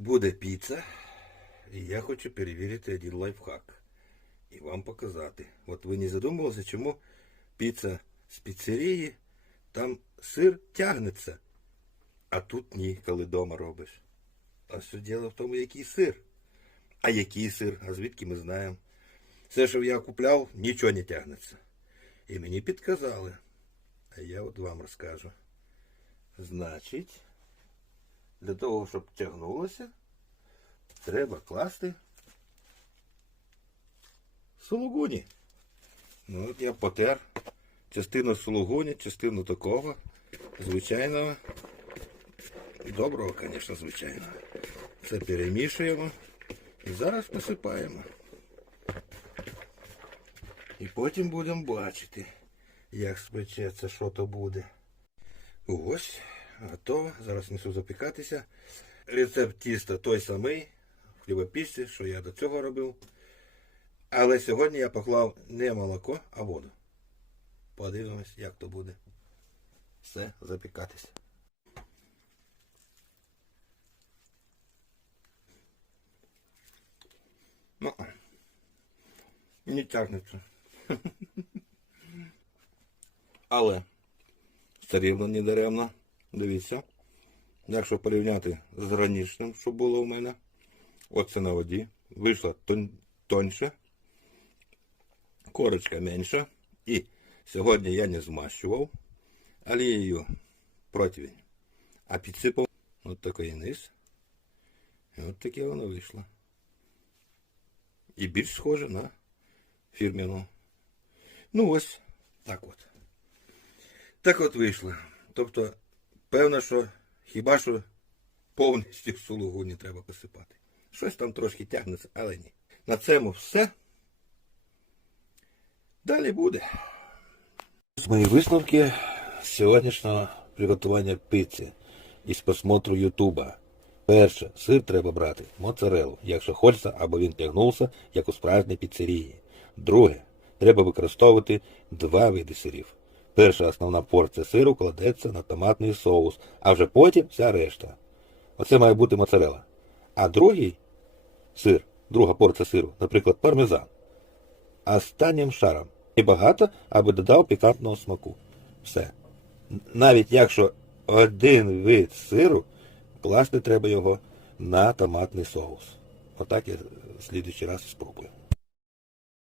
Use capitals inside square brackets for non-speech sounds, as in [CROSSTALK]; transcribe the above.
Буде піца, і я хочу перевірити один лайфхак. І вам показати. От ви не задумувалися, чому піца з піцерії, там сир тягнеться, а тут ні, коли вдома робиш. А все діло в тому, який сир. А який сир? А звідки ми знаємо? Все, що я купляв, нічого не тягнеться. І мені підказали. А я от вам розкажу. Значить, для того, щоб тягнулося, треба класти сулугуні. Ну, я потер частину сулугуні, частину такого, звичайного. Доброго, звісно, звичайного. Це перемішуємо і зараз посипаємо. І потім будемо бачити, як спечеться, що то буде. Ось, готово. Зараз несу запікатися. Рецепт тіста той самий, в хлібопічці, що я до цього робив. Але сьогодні я поклав не молоко, а воду. Подивимось, як то буде. Все, запікатися. Ну, не тягнеться. [LAUGHS] Але все рівно не даремно. Дивіться. Якщо порівняти з ранішнім, що було у мене, оце на воді, вийшло тон, тоньше, корочка менша. І сьогодні я не змащував олією противень, а підсипав от такий низ. І от таке воно вийшло. І більш схоже на фірмену. Ну ось так от. Так от вийшло. Тобто, певно, що хіба що повністю сулугу не треба посипати. Щось там трошки тягнеться, але ні. На цьому все. Далі буде. Мої висновки сьогоднішнього приготування пицці із просмотру Ютуба. Перше, сир треба брати моцарелу, якщо хочеться, аби він тягнувся, як у справжній піцерії. Друге, треба використовувати два види сирів. Перша основна порція сиру кладеться на томатний соус, а вже потім вся решта. Оце має бути моцарела. А другий сир, друга порція сиру, наприклад, пармезан. Останнім шаром. І багато, аби додав пікантного смаку. Все. Навіть якщо один вид сиру, класти треба його на томатний соус. Отак я в слідуючий раз спробую.